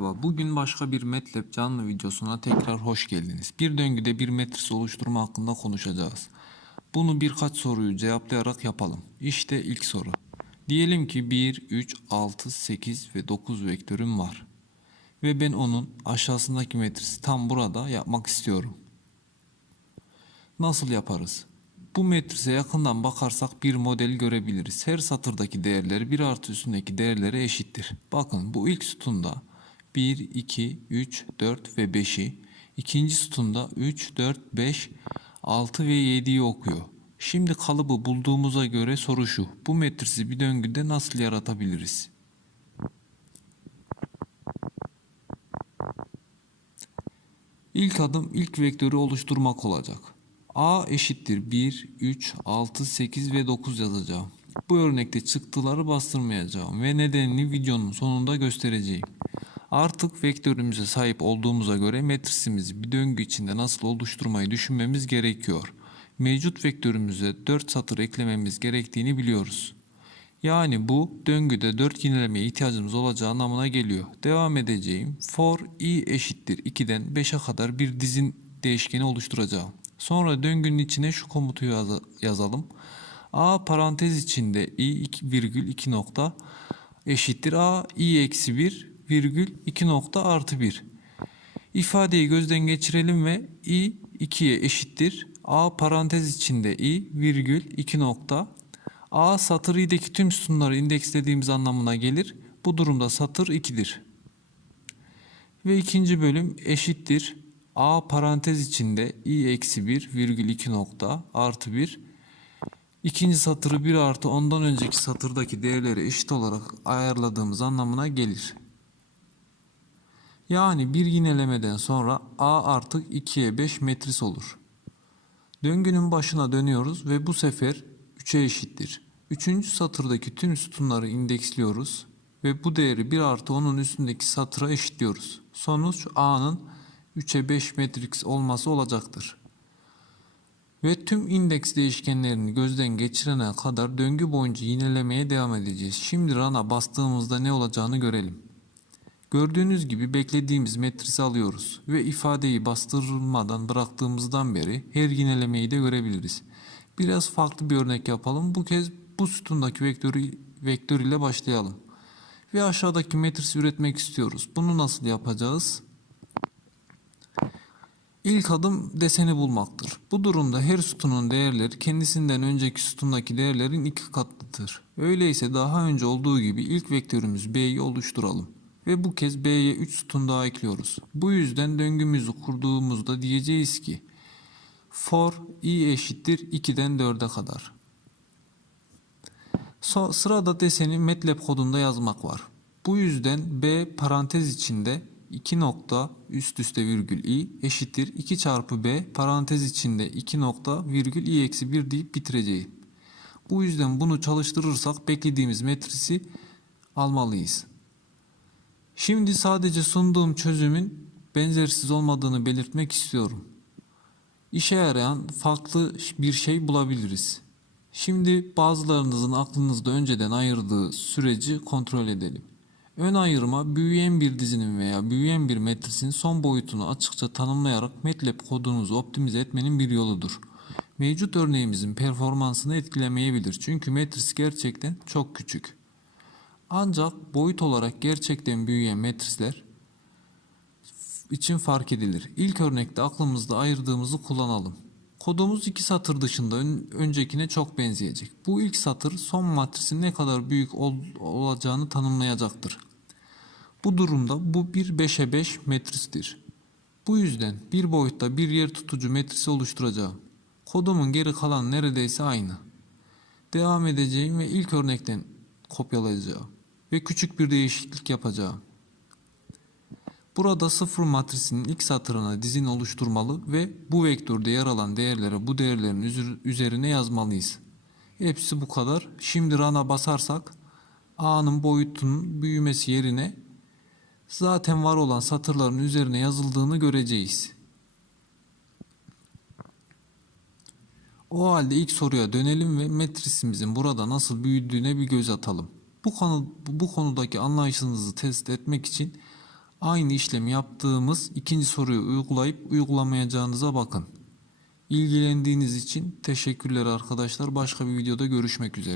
Bugün başka bir MATLAB canlı videosuna tekrar hoş geldiniz. Bir döngüde bir metris oluşturma hakkında konuşacağız. Bunu birkaç soruyu cevaplayarak yapalım. İşte ilk soru. Diyelim ki 1, 3, 6, 8 ve 9 vektörüm var. Ve ben onun aşağısındaki metrisi tam burada yapmak istiyorum. Nasıl yaparız? Bu metrise yakından bakarsak bir model görebiliriz. Her satırdaki değerleri bir artı üstündeki değerlere eşittir. Bakın bu ilk sütunda 1, 2, 3, 4 ve 5'i, ikinci sütunda 3, 4, 5, 6 ve 7'yi okuyor. Şimdi kalıbı bulduğumuza göre soru şu. Bu metrisi bir döngüde nasıl yaratabiliriz? İlk adım ilk vektörü oluşturmak olacak. A eşittir 1, 3, 6, 8 ve 9 yazacağım. Bu örnekte çıktıları bastırmayacağım ve nedenini videonun sonunda göstereceğim. Artık vektörümüze sahip olduğumuza göre metrisimizi bir döngü içinde nasıl oluşturmayı düşünmemiz gerekiyor. Mevcut vektörümüze 4 satır eklememiz gerektiğini biliyoruz. Yani bu döngüde 4 yinelemeye ihtiyacımız olacağı anlamına geliyor. Devam edeceğim. For i eşittir 2'den 5'e kadar bir dizin değişkeni oluşturacağım. Sonra döngünün içine şu komutu yaz- yazalım. a parantez içinde i virgül 2 nokta eşittir a i eksi 1 virgül 2 nokta artı 1. İfadeyi gözden geçirelim ve i 2'ye eşittir. a parantez içinde i virgül 2 nokta a satır i'deki tüm sütunları indekslediğimiz anlamına gelir. Bu durumda satır 2'dir. Ve ikinci bölüm eşittir. A parantez içinde i eksi 1 virgül 2 nokta artı 1. İkinci satırı 1 artı ondan önceki satırdaki değerleri eşit olarak ayarladığımız anlamına gelir. Yani bir yinelemeden sonra A artık 2'ye 5 metris olur. Döngünün başına dönüyoruz ve bu sefer 3'e eşittir. Üçüncü satırdaki tüm sütunları indeksliyoruz ve bu değeri 1 artı onun üstündeki satıra eşitliyoruz. Sonuç A'nın 3'e 5 matrix olması olacaktır. Ve tüm indeks değişkenlerini gözden geçirene kadar döngü boyunca yinelemeye devam edeceğiz. Şimdi run'a bastığımızda ne olacağını görelim. Gördüğünüz gibi beklediğimiz metrisi alıyoruz ve ifadeyi bastırılmadan bıraktığımızdan beri her yinelemeyi de görebiliriz. Biraz farklı bir örnek yapalım. Bu kez bu sütundaki vektörü, vektör ile başlayalım. Ve aşağıdaki metrisi üretmek istiyoruz. Bunu nasıl yapacağız? İlk adım deseni bulmaktır. Bu durumda her sütunun değerleri kendisinden önceki sütundaki değerlerin iki katlıdır. Öyleyse daha önce olduğu gibi ilk vektörümüz B'yi oluşturalım. Ve bu kez B'ye 3 sütun daha ekliyoruz. Bu yüzden döngümüzü kurduğumuzda diyeceğiz ki for i eşittir 2'den 4'e kadar. So, sırada deseni MATLAB kodunda yazmak var. Bu yüzden B parantez içinde 2 nokta üst üste virgül i eşittir 2 çarpı b parantez içinde 2 nokta virgül i eksi 1 deyip bitireceğim. Bu yüzden bunu çalıştırırsak beklediğimiz metrisi almalıyız. Şimdi sadece sunduğum çözümün benzersiz olmadığını belirtmek istiyorum. İşe yarayan farklı bir şey bulabiliriz. Şimdi bazılarınızın aklınızda önceden ayırdığı süreci kontrol edelim. Ön ayırma büyüyen bir dizinin veya büyüyen bir metrisin son boyutunu açıkça tanımlayarak MATLAB kodunuzu optimize etmenin bir yoludur. Mevcut örneğimizin performansını etkilemeyebilir çünkü metris gerçekten çok küçük. Ancak boyut olarak gerçekten büyüyen metrisler için fark edilir. İlk örnekte aklımızda ayırdığımızı kullanalım. Kodumuz iki satır dışında ön- öncekine çok benzeyecek. Bu ilk satır son matrisin ne kadar büyük ol- olacağını tanımlayacaktır. Bu durumda bu bir 5'e 5 metristir. Bu yüzden bir boyutta bir yer tutucu metrisi oluşturacağım. Kodumun geri kalan neredeyse aynı. Devam edeceğim ve ilk örnekten kopyalayacağım ve küçük bir değişiklik yapacağım. Burada sıfır matrisinin ilk satırına dizin oluşturmalı ve bu vektörde yer alan değerlere bu değerlerin üzerine yazmalıyız. Hepsi bu kadar. Şimdi run'a basarsak A'nın boyutunun büyümesi yerine zaten var olan satırların üzerine yazıldığını göreceğiz. O halde ilk soruya dönelim ve metrisimizin burada nasıl büyüdüğüne bir göz atalım. Bu konu bu konudaki anlayışınızı test etmek için Aynı işlemi yaptığımız ikinci soruyu uygulayıp uygulamayacağınıza bakın. İlgilendiğiniz için teşekkürler arkadaşlar. Başka bir videoda görüşmek üzere.